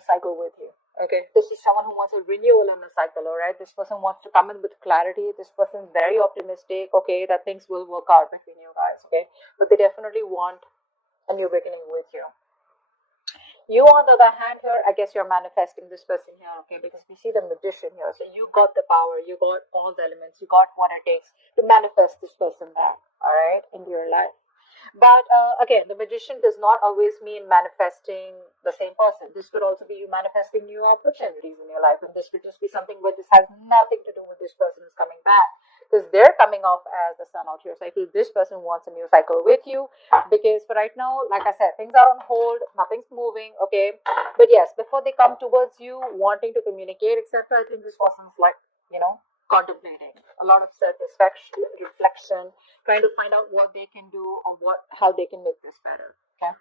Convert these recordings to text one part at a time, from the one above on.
cycle with you. Okay, this is someone who wants a renewal in the cycle. All right, this person wants to come in with clarity. This person is very optimistic. Okay, that things will work out between you guys. Okay, but they definitely want a new beginning with you. You, on the other hand, here, I guess you're manifesting this person here, okay? Because we see the magician here. So you got the power, you got all the elements, you got what it takes to manifest this person back, all right, into your life. But again, the magician does not always mean manifesting the same person. This could also be you manifesting new opportunities in your life. And this could just be something where this has nothing to do with this person who's coming back. Because they're coming off as the sun out here. So I feel this person wants a new cycle with you. Because for right now, like I said, things are on hold. Nothing's moving. Okay. But yes, before they come towards you, wanting to communicate, etc., I think this person's like, contemplating a lot of self-reflection, trying to find out what they can do or how they can make this better. Okay,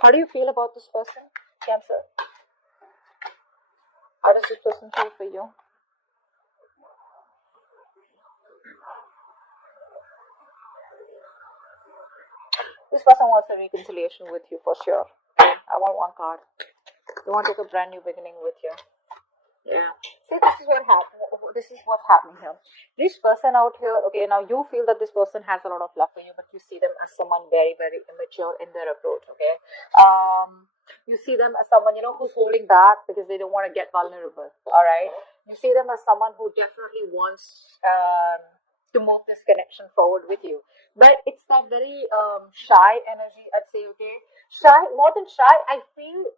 how do you feel about this person, Cancer? How does this person feel for you? This person wants a reconciliation with you for sure. I want one card. They want to take a brand new beginning with you. Yeah. See, this is what happened. This is what's happening here. This person out here, okay, now you feel that this person has a lot of love for you, but you see them as someone very, very immature in their approach, okay? You see them as someone, who's holding back because they don't want to get vulnerable, all right? You see them as someone who definitely wants to move this connection forward with you. But it's that very shy energy, I'd say, okay? Shy, more than shy, I feel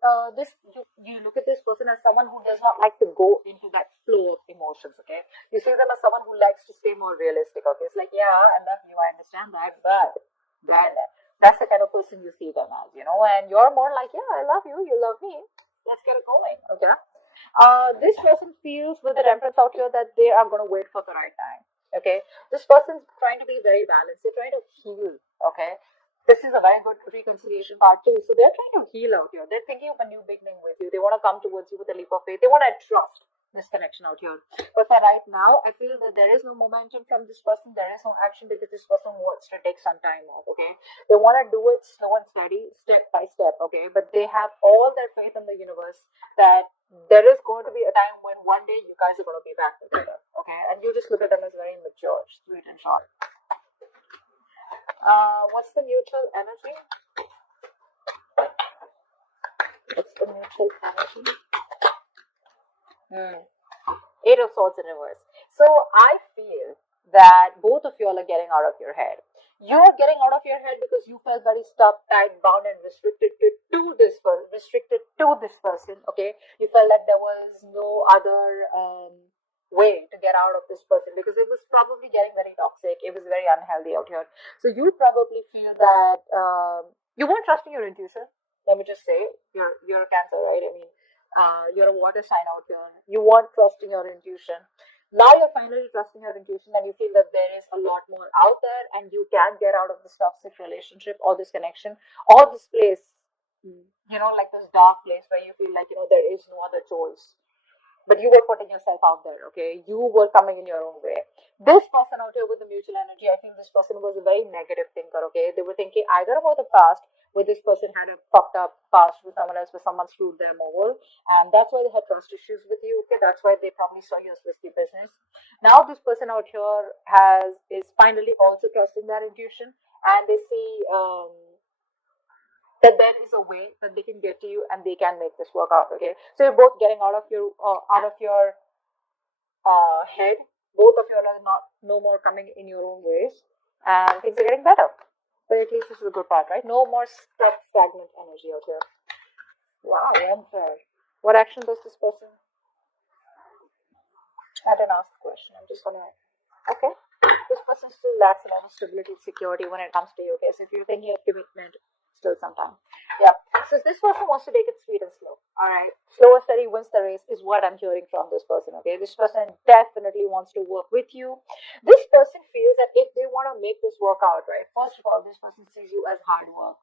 you look at this person as someone who does not like to go into that flow of emotions, okay? You see them as someone who likes to stay more realistic, okay? It's like, yeah, I love you, I understand that, but then that's the kind of person you see them as, and you're more like, yeah, I love you, you love me, let's get it going, okay? This person feels with the temperance out here that they are going to wait for the right time, okay? This person's trying to be very balanced, they're trying to heal, okay? This is a very good reconciliation part too. So they're trying to heal out here. They're thinking of a new beginning with you. They want to come towards you with a leap of faith. They want to trust this connection out here. But for right now, I feel that there is no momentum from this person. There is no action because this person wants to take some time off. Okay, they want to do it slow and steady, step by step. Okay, but they have all their faith in the universe that there is going to be a time when one day you guys are going to be back together. Okay, and you just look at them as very mature, sweet, and short. What's the mutual energy? What's the mutual energy? Eight of Swords in reverse. So I feel that both of you all are getting out of your head. You're getting out of your head because you felt very stuck, tied, bound, and restricted to this person. Okay, you felt like there was no other way to get out of this person because it was probably getting very toxic. It was very unhealthy out here. So you probably feel that you weren't trusting your intuition. Let me just say, you're a Cancer, right? I mean, you're a water sign out here. You weren't trusting your intuition. Now you're finally trusting your intuition and you feel that there is a lot more out there and you can get out of this toxic relationship or this connection or this place, like this dark place where you feel like, there is no other choice. But you were putting yourself out there, okay? You were coming in your own way. This person out here with the mutual energy, I think this person was a very negative thinker, okay? They were thinking either about the past, where this person had a fucked up past with someone else, where someone screwed them over, and that's why they had trust issues with you, okay? That's why they probably saw you as risky business. Now this person out here is finally also trusting their intuition, and they see that there is a way that they can get to you and they can make this work out. Okay, so you're both getting out of your head. Both of you are not no more coming in your own ways, and things are getting better. But at least this is a good part, right? No more stuck, stagnant energy out here. Wow, warm prayer. What action does this person? I didn't ask the question. I'm just gonna. Okay. This person still lacks a lot of stability and security when it comes to you. Okay, so if you're thinking of commitment, still some time. Yeah. So this person wants to take it sweet and slow. All right. Slow and steady wins the race is what I'm hearing from this person. Okay. This person definitely wants to work with you. This person feels that if they want to make this work out, right? First of all, this person sees you as hard work.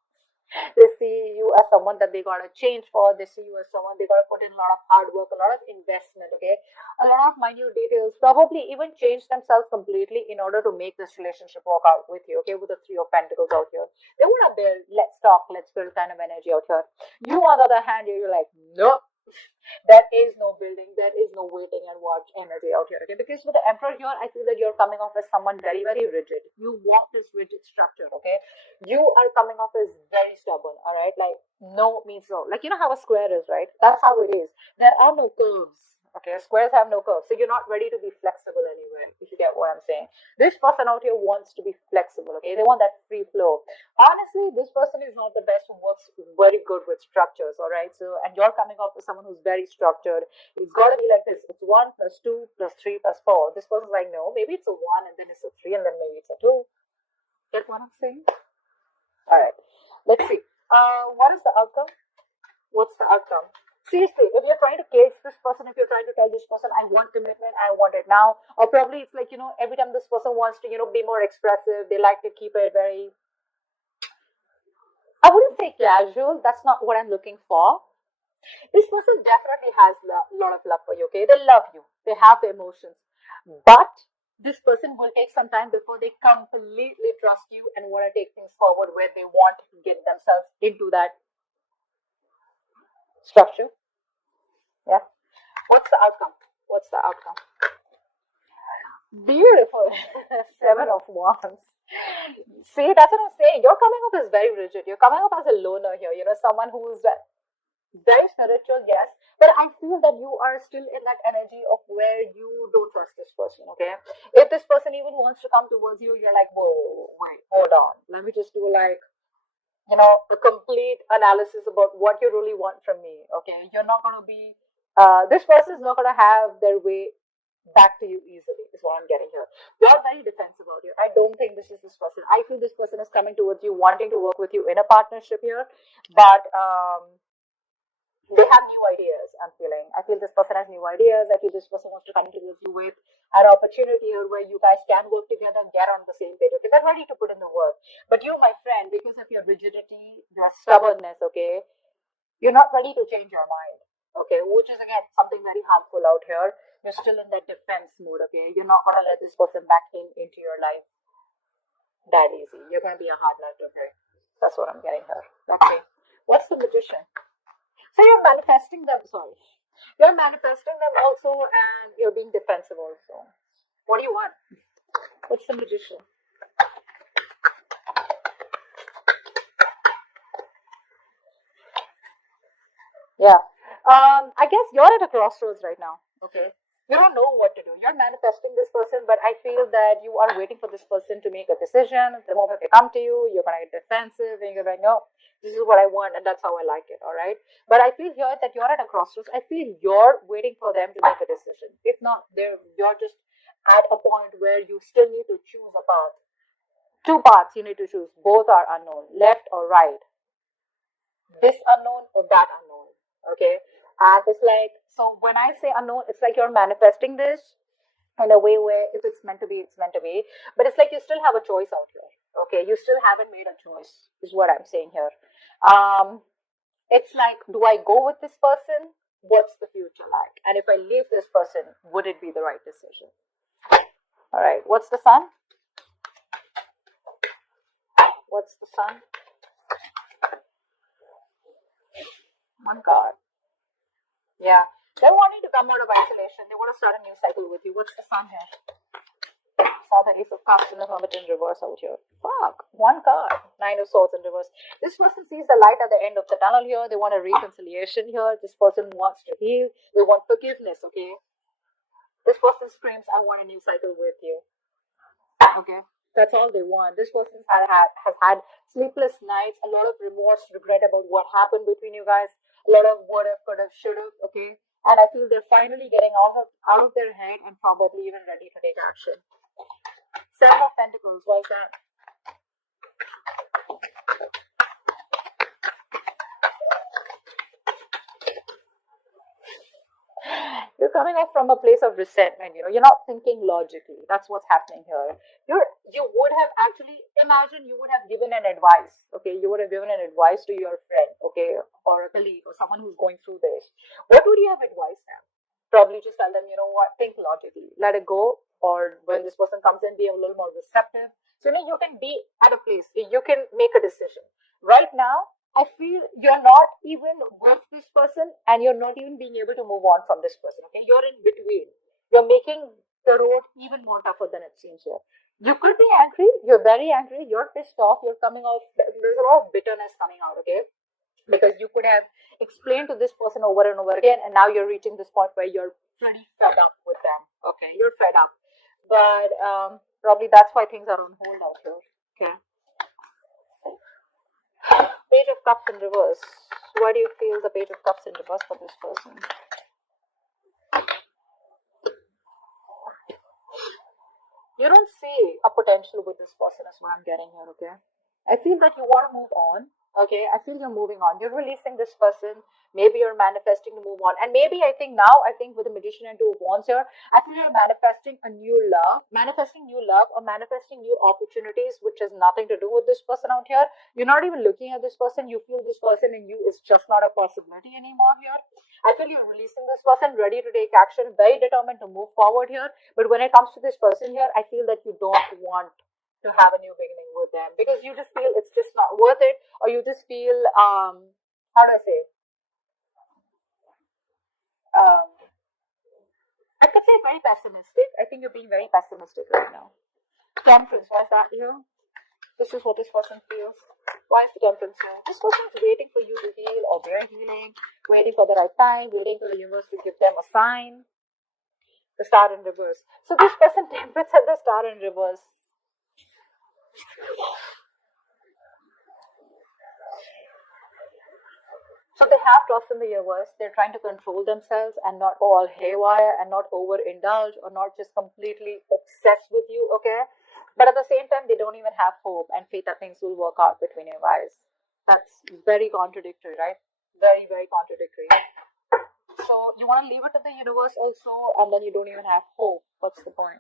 They see you as someone that they gotta change for. They see you as someone they gotta put in a lot of hard work, a lot of investment, okay? A lot of minute details, probably even change themselves completely in order to make this relationship work out with you, okay? With the Three of Pentacles out here. They wanna build, let's talk, let's build kind of energy out here. You, on the other hand, you're like, no, There is no building, there is no waiting and watch energy out here. Okay, because with the Emperor here, I feel that you're coming off as someone very, very rigid. You want this rigid structure. Okay, you are coming off as very stubborn. All right, like no means no. Like you know how a square is, right? That's how it is. There are no curves. Okay, squares have no curves, so you're not ready to be flexible anywhere. If you get what I'm saying, this person out here wants to be flexible. Okay, they want that free flow. Honestly, this person is not the best who works very good with structures. All right, so and you're coming off as someone who's very structured. It's got to be like this. It's 1 plus 2 plus 3 plus 4. This person's like, no, maybe it's a 1 and then it's a 3 and then maybe it's a 2. Get what I'm saying? All right, let's see. What is the outcome? What's the outcome? Seriously, if you're trying to cage this person, if you're trying to tell this person, I want commitment, I want it now, or probably it's like, every time this person wants to, be more expressive, they like to keep it very, I wouldn't say casual, that's not what I'm looking for. This person definitely has a lot of love for you, okay? They love you, they have the emotions, but this person will take some time before they completely trust you and want to take things forward where they want to get themselves into that structure. Yeah. What's the outcome? What's the outcome? Beautiful. 7 of Wands. See, that's what I'm saying. You're coming up as very rigid. You're coming up as a loner here. Someone who's very spiritual, yes. But I feel that you are still in that energy of where you don't trust this person, okay? If this person even wants to come towards you, you're like, whoa, wait, hold on. Let me just do a complete analysis about what you really want from me, okay? You're not going to be this person is not going to have their way back to you easily, is what I'm getting here. You're very defensive about you. I don't think this is this person. I feel this person is coming towards you, wanting to work with you in a partnership here, but they have new ideas, I'm feeling. I feel this person has new ideas. I feel this person wants to come towards you with an opportunity here where you guys can work together, get on the same page. Okay, they're ready to put in the work. But you, my friend, because of your rigidity, your stubbornness, okay, you're not ready to change your mind. Okay, which is again something very harmful out here. You're still in that defense mode, okay? You're not gonna let this person back into your life that easy. You're gonna be a hard nut to break. That's what I'm getting here. Okay. What's the Magician? So you're manifesting them, sorry. You're manifesting them also and you're being defensive also. What do you want? What's the Magician? Yeah. I guess you're at a crossroads right now. Okay. You don't know what to do. You're manifesting this person, but I feel that you are waiting for this person to make a decision. The moment they come to you, you're gonna get defensive and you're like, no, this is what I want and that's how I like it, all right? But I feel here that you're at a crossroads. I feel you're waiting for them to make a decision. If not, you're just at a point where you still need to choose a path. Two paths you need to choose. Both are unknown, left or right. This unknown or that unknown. Okay. And it's like, so when I say unknown, it's like you're manifesting this in a way where if it's meant to be, it's meant to be. But it's like you still have a choice out here. Okay. You still haven't made a choice, is what I'm saying here. It's like, do I go with this person? What's the future like? And if I leave this person, would it be the right decision? All right. What's the Sun? What's the Sun? One card. Yeah. They're wanting to come out of isolation. They want to start a new cycle with you. What's the Sun here? Saw the Ace of Cups in the Hermit in reverse out here. Fuck. One card. 9 of Swords in reverse. This person sees the light at the end of the tunnel here. They want a reconciliation here. This person wants to heal. They want forgiveness, okay? This person screams, I want a new cycle with you. Okay? That's all they want. This person has had sleepless nights, a lot of remorse, regret about what happened between you guys, a lot of what if, could have, should have, okay? And I feel they're finally getting out of their head and probably even ready to take action. 7 of Pentacles, why is that? You're coming off from a place of resentment, you're not thinking logically. That's what's happening here. You would have actually, imagine you would have given an advice, okay? You would have given an advice to your friend, okay? Or a colleague or someone who's going through this. What would you have advised them? Probably just tell them, you know what, think logically, let it go. Or when this person comes in, be a little more receptive. So you can be at a place, you can make a decision. Right now, I feel you're not even with this person and you're not even being able to move on from this person. Okay, you're in between. You're making the road even more tougher than it seems here. You could be angry. You're very angry. You're pissed off. You're coming off. There's a lot of bitterness coming out. Okay, because you could have explained to this person over and over again, and now you're reaching this point where you're pretty fed up with them. Okay, you're fed up, but probably that's why things are on hold out here. Okay. Page of Cups in reverse. Why do you feel the Page of Cups in reverse for this person? You don't see a potential with this person, is what I'm getting here, okay? I feel that you want to move on, okay? I feel you're moving on. You're releasing this person. Maybe you're manifesting to move on. And maybe I think now, I think with the Magician and Two of Wands here, I feel you're manifesting new love or manifesting new opportunities, which has nothing to do with this person out here. You're not even looking at this person. You feel this person in you is just not a possibility anymore here. I feel you're releasing this person, ready to take action, very determined to move forward here. But when it comes to this person here, I feel that you don't want to have a new beginning with them because you just feel it's just not worth it, or you just feel how do I say? Um, I could say very pessimistic. I think you're being very pessimistic right now. Temperance, why is that here? This is what this person feels. Why is the temperance here? This person is waiting for you to heal, or they're healing, waiting for the right time, waiting for the universe to give them a sign. The star in reverse. So this person temperance had the star in reverse. So they have trust in the universe. They're trying to control themselves and not go all haywire and not overindulge or not just completely obsessed with you, okay? But at the same time, they don't even have hope and faith that things will work out between you guys. That's very contradictory, right? Very, very contradictory. So you want to leave it to the universe also, and then you don't even have hope. What's the point?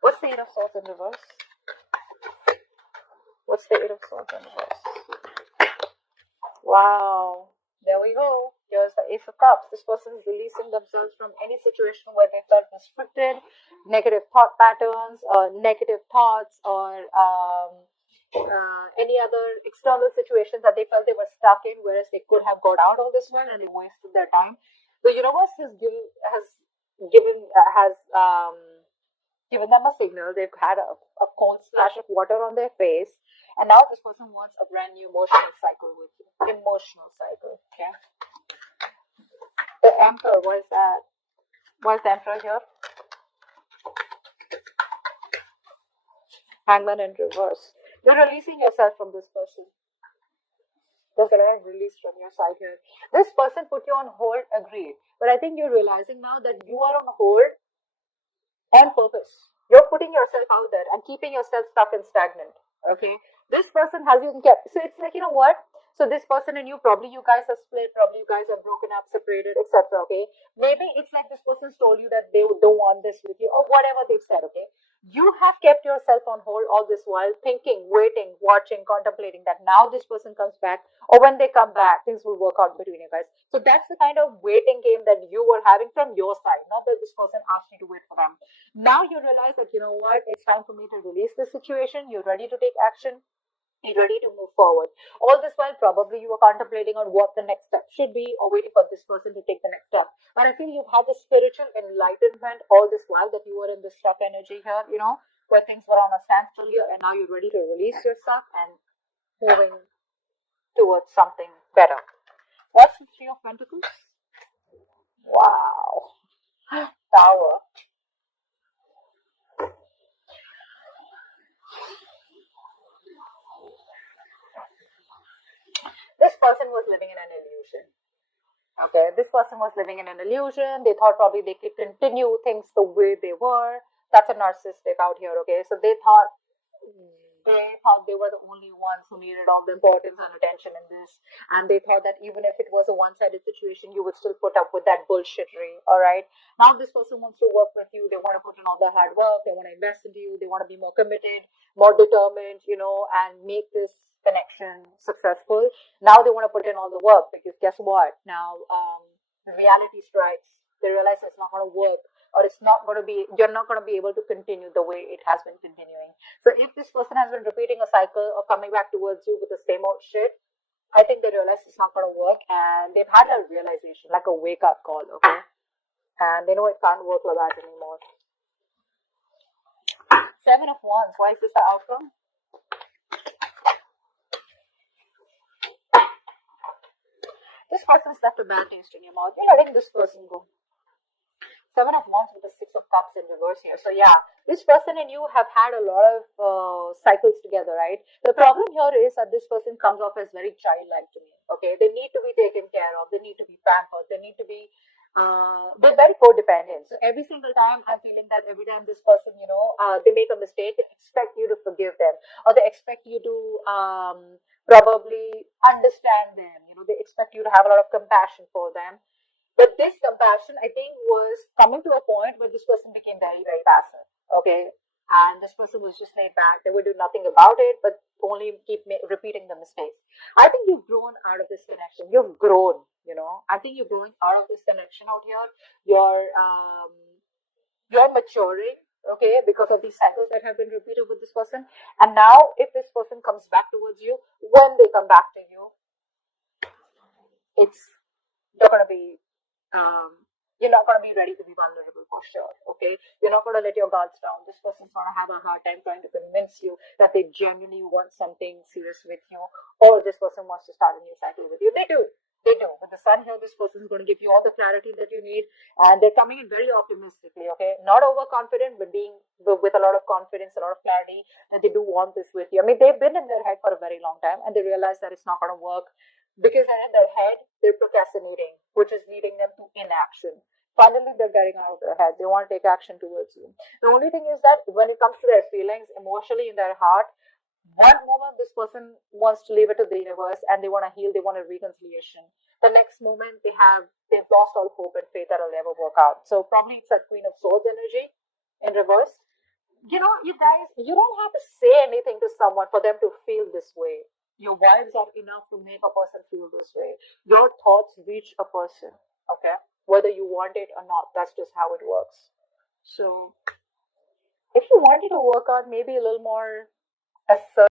What's the Eight of Swords in reverse? What's the Eight of Swords in reverse? Wow. There we go. Here's the Ace of Cups. This person is releasing themselves from any situation where they felt restricted, negative thought patterns, negative thoughts, or any other external situations that they felt they were stuck in, whereas they could have got out of this one and they wasted their time. The universe has given them a signal. They've had a cold splash of water on their face, and now this person wants a brand new emotional cycle with you. Emotional cycle. Okay. The Emperor. What is that? Why is the Emperor here? Hangman in reverse. You're releasing yourself from this person. There's a lot of release from your side here. This person put you on hold, agreed. But I think you're realizing now that you are on hold on purpose. You're putting yourself out there and keeping yourself stuck and stagnant. Okay. This person has you kept. So it's like, you know what? So this person and you, probably you guys are split, probably you guys are broken up, separated, etc. Okay. Maybe it's like this person's told you that they don't want this with you, or whatever they've said. Okay. You have kept yourself on hold all this while, thinking, waiting, watching, contemplating that now this person comes back, or when they come back, things will work out between you guys. So that's the kind of waiting game that you were having from your side, not that this person asked you to wait for them. Now you realize that, you know what, it's time for me to release this situation. You're ready to take action. You're ready to move forward. All this while, probably you were contemplating on what the next step should be, or waiting for this person to take the next step. But I feel you've had the spiritual enlightenment all this while that you were in this stuck energy here, where things were on a standstill here, and now you're ready to release yourself and moving towards something better. What's the Three of Pentacles? Wow. Tower. This person was living in an illusion. Okay, this person was living in an illusion. They thought probably they could continue things the way they were. That's a narcissistic out here, okay? So they thought they were the only ones who needed all the importance and attention in this. And they thought that even if it was a one-sided situation, you would still put up with that bullshittery, all right? Now this person wants to work with you. They want to put in all the hard work. They want to invest into you. They want to be more committed, more determined, and make this connection successful. Now they want to put in all the work because guess what? Now reality strikes. They realize it's not going to work, or you're not going to be able to continue the way it has been continuing. So if this person has been repeating a cycle of coming back towards you with the same old shit, I think they realize it's not going to work, and they've had a realization, like a wake-up call, okay? And they know it can't work like that anymore. 7 of Wands, why is this the outcome? This person's left a bad taste in your mouth. You're letting this person go. 7 of Wands with the 6 of Cups in reverse here. So yeah, this person and you have had a lot of cycles together, right? The problem here is that this person comes off as very childlike to me. Okay, they need to be taken care of. They need to be pampered. They need to be. They're very codependent. So every single time I'm feeling that every time this person, they make a mistake, they expect you to forgive them, or they expect you to probably understand them. They expect you to have a lot of compassion for them. But this compassion, I think, was coming to a point where this person became very, very passive. Okay. And this person was just laid back. They would do nothing about it, but only keep repeating the mistakes. I think you've grown out of this connection. You've grown, I think you're growing out of this connection out here. You're maturing, okay, because of these cycles that have been repeated with this person. And now, if this person comes back towards you, when they come back to you, you're going to be you're not going to be ready to be vulnerable for sure, okay? You're not going to let your guards down. This person's going to have a hard time trying to convince you that they genuinely want something serious with you, or this person wants to start a new cycle with you. They do. With the sun here, this person is going to give you all the clarity that you need, and they're coming in very optimistically, okay? Not overconfident, but with a lot of confidence, a lot of clarity that they do want this with you. I mean, they've been in their head for a very long time, and they realize that it's not going to work. Because they're in their head, they're procrastinating, which is leading them to inaction. Finally, they're getting out of their head. They want to take action towards you. The only thing is that when it comes to their feelings, emotionally in their heart, one moment this person wants to leave it to the universe and they want to heal, they want a reconciliation. The next moment they've lost all hope and faith that it'll ever work out. So probably it's that Queen of Swords energy in reverse. You guys, you don't have to say anything to someone for them to feel this way. Your words are enough to make a person feel this way. Your thoughts reach a person, okay? Whether you want it or not, that's just how it works. So, if you want it to work out, maybe a little more assertive.